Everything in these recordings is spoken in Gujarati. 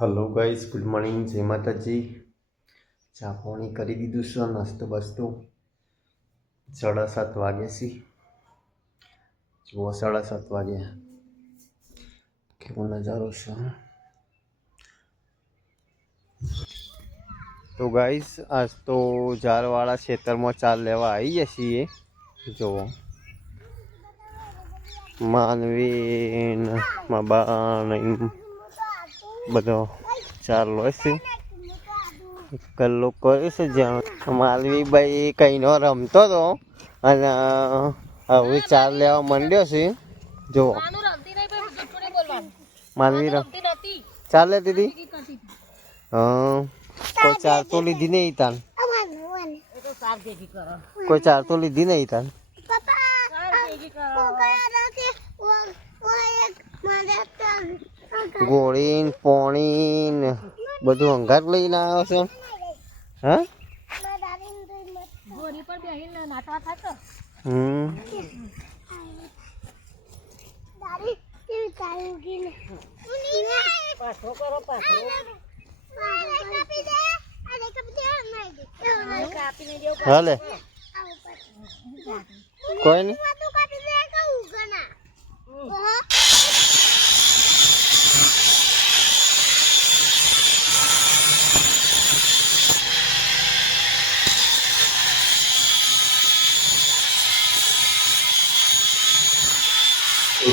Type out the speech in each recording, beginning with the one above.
હલો ગાઈસ ગુડ મોર્નિંગ જય માતાજી. ચા પાણી કરી દીધું છે, નાસ્તો બાસ્તો. સાડા સાત વાગે છે. જુઓ સાડા સાત વાગે કેવો નજારો છે. તો ગાઈસ આજ તો ઝાડવાળા ખેતરમાં ચાલ લેવા આવી જઈએ જુઓ. માનવી મા બધો ચાલો છે. કલ્લો કરે છે જ્યાં માલવીભાઈ કંઈનો રમતો હતો અને હવે ચાર લેવા માંડ્યો છે. જો. નાનું રમતી નહીં પણ જુઠ્ઠું નહીં બોલવાનું માલવી રમ દીદી? ઈ હતી. હા, કોઈ ચાર તો લીધી નહીં તાન. કોઈ ચાર તો લીધી નહીં તાન. સાર ભેગી પોણીન ગોળી ને પોણી બધું અંગાર લઈને આવ્યો છે. હા? ગોરી કોઈ બેહીને નાટવા થાય તો હમ પાછો કરો પાછો કાપીને જેવું હાલે કોઈ નહીં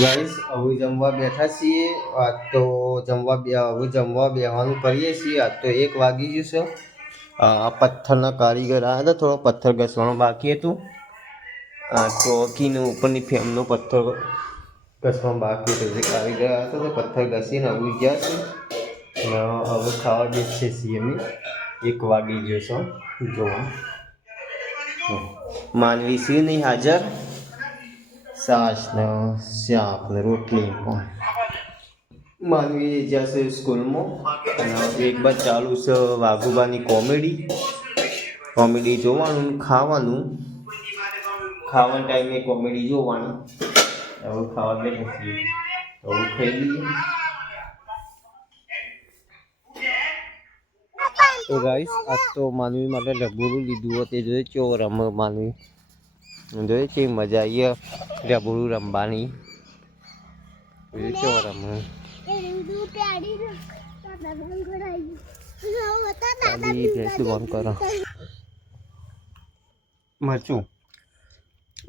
ગાઈસ હવે જમવા બેઠા છીએ. આજ તો જમવા બે, હવે જમવા બેહવાનું કરીએ છીએ. આજ તો એક વાગી ગયું છે. આ પથ્થરના કારીગર આવ્યા હતા, થોડો પથ્થર ઘસવાનું બાકી હતું. આ ચોકીને ઉપરની ફેમનો પથ્થર ઘસવાનું બાકી હતો. જે કારીગર આવ્યા હતા પથ્થર ઘસીને આવી ગયા છે. હવે ખાવા બેસીએ છીએ અમે. એક વાગી ગયો છે. જોવા. માનવી સિંહ નહીં હાજર? સાસ ને શાક ને રોટલી પણ માનવી જશે સ્કૂલમાં. અને એક બાદ ચાલુ છે વાઘુબાની કોમેડી. કોમેડી જોવાનું, ખાવાનું. ખાવાના ટાઈમે કોમેડી જોવાની. હવે ખાવા બે નથી હવે ખાઈ લઈએ. તો ગાઈસ આજ તો માનવી માટે લગભગ લીધું હતું. તે જોઈએ ચો રમે માનવી. જોઈએ છે, મજા આવી ડબુરું રમવાની. ચો રમે? મરચું.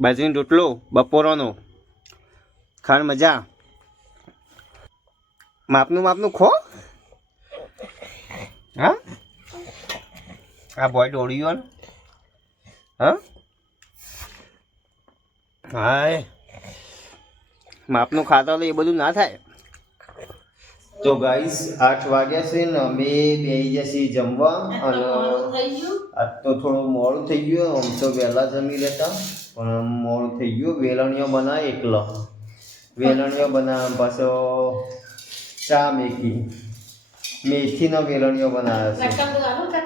બાજરીનો રોટલો, બપોરોનો. ખાણ મજા? માપનું માપનું ખો. હા? આ બોય દોડ્યો હા? હાય. માપનું ખાતા તો એ બધું ના થાય? તો ગાઈસ આઠ વાગ્યા છે ને અમે બે જશે જમવા અને થઈ આજ તો થોડું મોડું થઈ ગયું આમ તો વહેલા જમી લેતા પણ મોડું થઈ ગયું. વેલણીઓ બનાવે એકલો. વેલણીઓ બનાવે પાછો ચા મેથી મેથીનો વેલણીઓ બનાવે છે. મટકા તો ચાલુ છે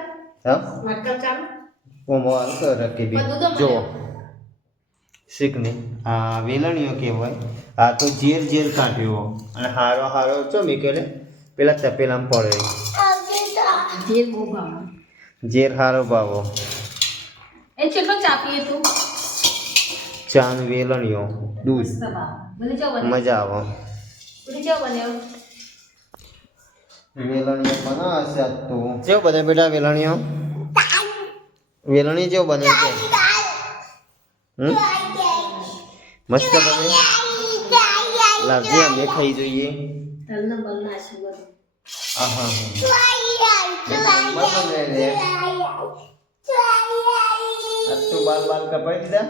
હા? મટકા ચાલુ. ઓમો હાલ કર કે બી જો. શીખને. આ વેલણીઓ કહેવાય. આ તો ઝેર ઝેર કાઢ્યો અને હારો હારો ચો મેકેલે પેલા તપેલામાં પડે. ઝેર હારો ભાવો. એ કેટલો ચાપીએ તું? ચાન વેલણીઓ. દૂધ. મજા આવો. વેલણીઓ બનાવે છે આજ તો. કેવું બને બેટા વેલણીઓ? વેલણી જેવું બને છે હમ? મસ્ત બને લાવજે અમે ખાઈ જોઈએ. તલના બલના છે બધું. આહા. મસ્ત બને રે બાલ બાલ કપાઈ દીધા.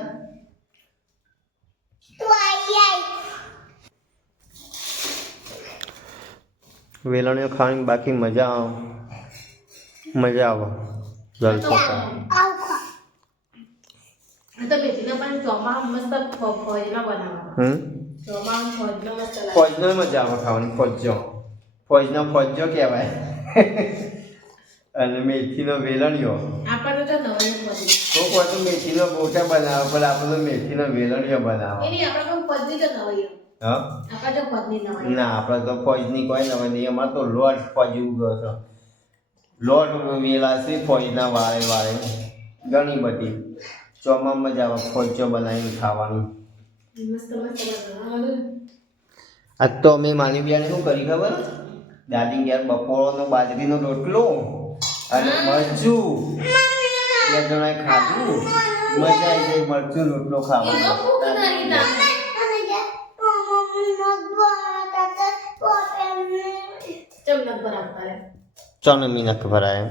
વેલણીઓ ખાવાની બાકી મજા આવે. મજા આવે. જલસો કરે. આ તો બેટીને ચોમા મસ્ત ફોજના હમ? ચોમા ફોજનો મસ્ત લાગે. ફોજનો મજા આવે ખાવાની ફોજો ફોજનો ફોજો કહેવાય. અને મેથીનો વેલણીઓ. આપણને તો નવું બધું તો કોઈ મેથીનો ગોટા બનાવે પણ આપણે તો મેથીનો વેલણિયો બનાવો. એની આપણે પદ્ધતિ તો નવી હા? આપણા નવાઈ ના આપણે તો ફોજની કોઈ નવે નહીં. અમારે તો લોટ ફોજ ઉગો હતો. લોટ વેલા છે ફોજના વાળે વાળે. ઘણી બધી. ચોમાં મજા આવે ફોજો બનાવીને ખાવાનું. આજ તો અમે માની બિયાને શું કરી ખબર? દાદી યાર બપોરનો બાજરીનો રોટલો અને મરચું. બે જણાએ ખાધું. મજા આવી ગઈ મરચું રોટલો ખાવાનું. ચોને મીનક ભરાય.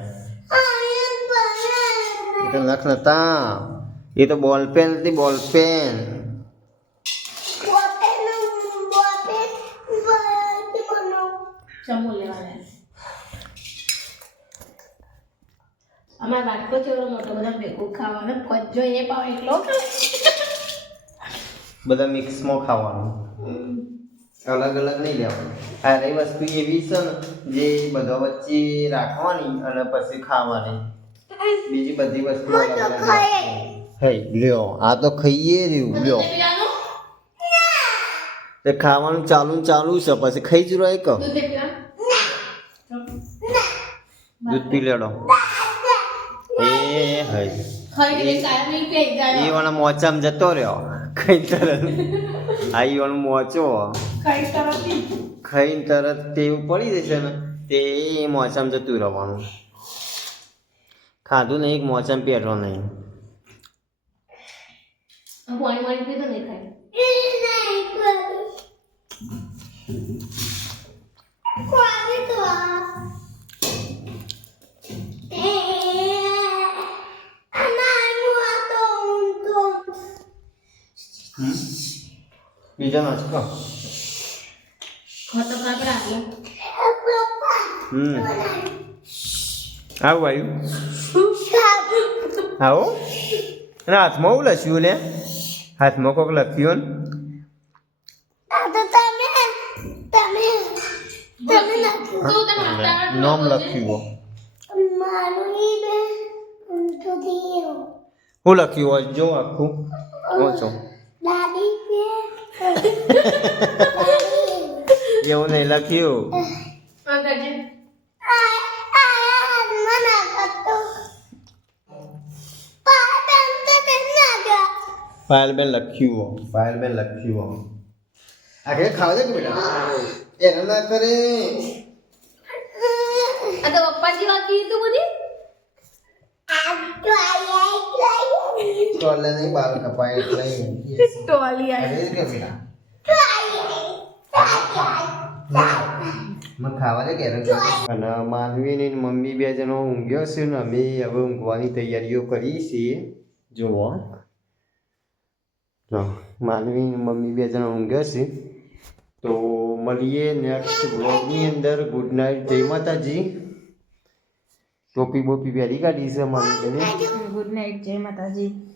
નખ નતા. એ તો બોલ પેન હતી બોલ પેન. અમાર વાટકો ચેવડો મોટો બધા ભેગું ખાવાનો. પાવ એટલો. બધા મિક્સમાં ખાવાનું. અલગ અલગ નહીં લેવાનું. આ રહી વસ્તુ એવી છે ને જે બધા વચ્ચે રાખવાની અને પછી ખાવાની. બીજી બધી વસ્તુ અલગ અલગ રાખવાની. લ્યો આ તો ખાઈએ રહ્યું લ્યો. તે ખાવાનું ચાલુ ચાલુ છે પછી ખાઈ જ રહ્યો એક દૂધ પી લેડો. એ હઈ એ વાળા મોચામાં જતો રહ્યો. ખાઈ તરત. આ ઈ વાળો મોચો. ખાઈ તરત ખાઈને તરત ટેવ પડી જશે ને તે મોચામાં જતું રહેવાનું. ખાધું નહીં મોચામાં પહેરો નહીં. પાણી વાણી પીધું નહીં ખાય. બીજા નાચકો ખતો કાપડા આટલું હમ. આવું આવ્યું? આવો? હું લખ્યું લે હાથમાં કોક લખ્યું ને? તું તને આપતા નામ લખ્યું હું લખ્યું હોય? જો આખું. વાંચો એવું નહીં લખ્યું? પાયલબેન લખ્યું હો પાયલબેન લખ્યું હો આગે ખાવા દે કે બેટા? એના ના કરે. આ તો પપ્પાજી વાત કીધું બધી? નહીં બાલ કપાય એટલે ટોલી આગે કે બેટા? મને ખાવા દે કે અને માનવી ને મમ્મી બે જણો ઊંઘ્યો છે ને અમે હવે ઊંઘવાની તૈયારીઓ કરી છીએ. જુઓ. જો માનવી મમ્મી બે જણા ઊંઘ્યા છે. તો મળીએ નેક્સ્ટ બ્લોગની અંદર. ગુડ નાઇટ જય માતાજી. ટોપી બોપી પહેરી કાઢી છે માનવી ગુડ નાઇટ જય માતાજી.